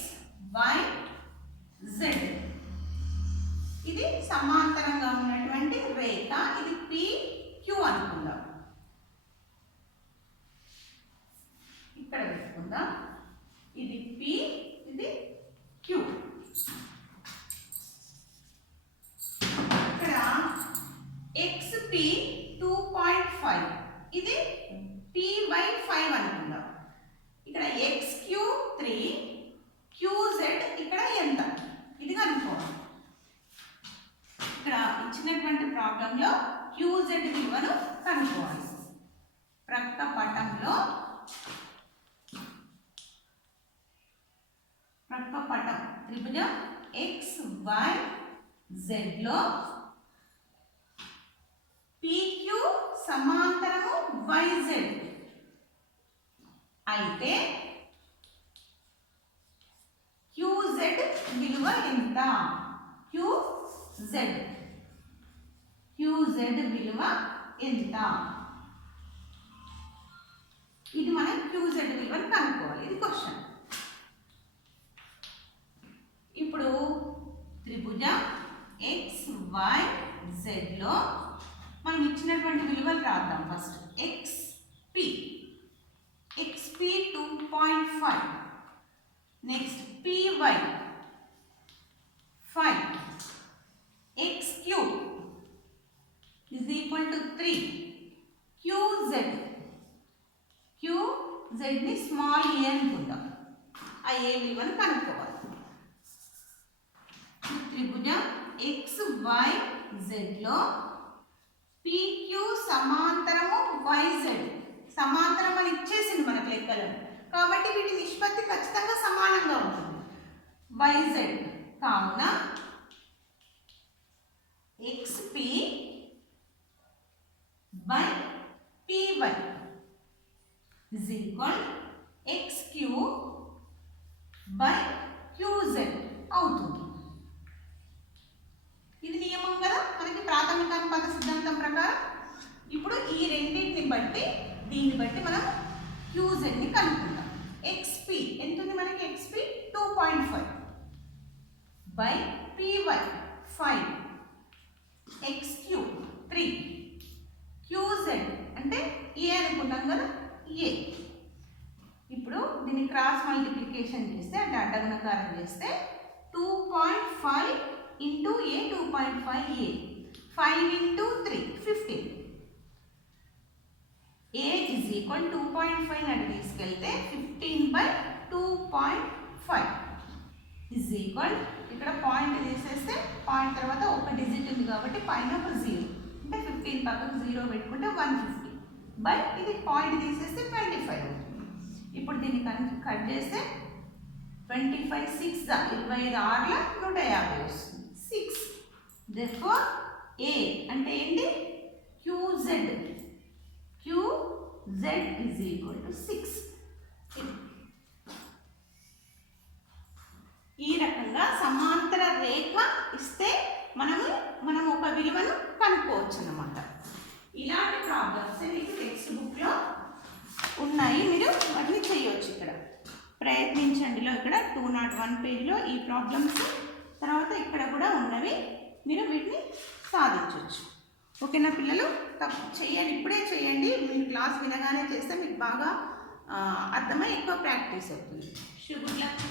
Y, సమాంతరంగా ఉన్నటువంటి రేఖ. ఇది PQ అనుకుందాం. ఇక్కడ పెట్టుకుందాం. ఇది P, ఇది Q. ఇక్కడ XP 2.5, ఇది P/5 అనుకుందాం. ఇక్కడ XQ 3, QZ ఇక్కడ ఎంత, ఇది కనుక్కోవాలి. ఇక్కడ ఇచ్చినటువంటి ప్రాబ్లంలో QZ విలువను కనుక్కోవాలి. ప్రక్క పటంలో త్రిభుజం XYZ లో PQ సమాంతరము YZ అయితే QZ విలువ ఎంత? QZ విలువ ఎంత? ఇది మనం QZ విలువను కనుక్కోవాలి. ఇది క్వశ్చన్. ఇప్పుడు త్రిభుజం XYZ లో మనం ఇచ్చినటువంటి విలువలు రాద్దాం. First XP 2.5, next PY 5, XQ is equal to 3, QZ ని స్మాల్ ఏ అనుకుందాం. ఆ ఏ విలువను కనుక్కోవాలి. త్రిభుజం XYZ లో PQ సమాంతరము YZ, సమాంతరం అని ఇచ్చేసింది మనకు లెక్కలు, కాబట్టి వీటి నిష్పత్తి ఖచ్చితంగా సమానంగా ఉంటుంది. YZ కావున XP by PY is equal XQ by QZ అవుతుంది. ఇది నియమం కదా మనకి ప్రాథమిక అనుపాత సిద్ధాంతం ప్రకారం. ఇప్పుడు ఈ రెండింటిని బట్టి దీన్ని బట్టి మనం QZ ని కనుక్కుందాం. XP ఎంత ఉంది మనకి? XP 2.5 by PY 5, XQ 3, QZ అంటే ఏ అనుకున్నాం కదా, ఏ. ఇప్పుడు దీన్ని క్రాస్ మల్టిప్లికేషన్ చేస్తే అంటే అడ్డగుణకారం చేస్తే 2.5 into A 2.5A, 5 into 3 15. A is equal 2.5 అని తీసుకెళ్తే 15/2.5 is equal, ఇక్కడ పాయింట్ తీసేస్తే పాయింట్ తర్వాత ఒక డిజిట్ ఉంది కాబట్టి పైన ఒక 0 అంటే 15 పక్కకు 0 పెట్టుకుంటే 150 బై ఇది పాయింట్ తీసేస్తే 25 అవుతుంది. ఇప్పుడు దీన్ని కట్ చేస్తే 25 6 25 6 150 వస్తుంది. 6. Therefore A అంటే ఏంటి? QZ is equal to 6. ఈ రకంగా సమాంతర రేఖ ఇస్తే మనం ఒక విలువను కనుక్కోవచ్చు అన్నమాట. ఇలాంటి ప్రాబ్లమ్స్ మీకు టెక్స్ట్ బుక్లో ఉన్నాయి, మీరు వాటిని చేయవచ్చు. ఇక్కడ ప్రయత్నించండిలో ఇక్కడ 201 పేజీలో ఈ ప్రాబ్లమ్స్, తర్వాత ఇక్కడ కూడా ఉన్నవి, మీరు వీటిని సాధించవచ్చు. ఓకేనా పిల్లలు? చేయండి, ఇప్పుడే చేయండి. మీరు క్లాస్ వినగానే చేస్తే మీకు బాగా అర్థమై ఎక్కువ ప్రాక్టీస్ అవుతుంది. Good luck.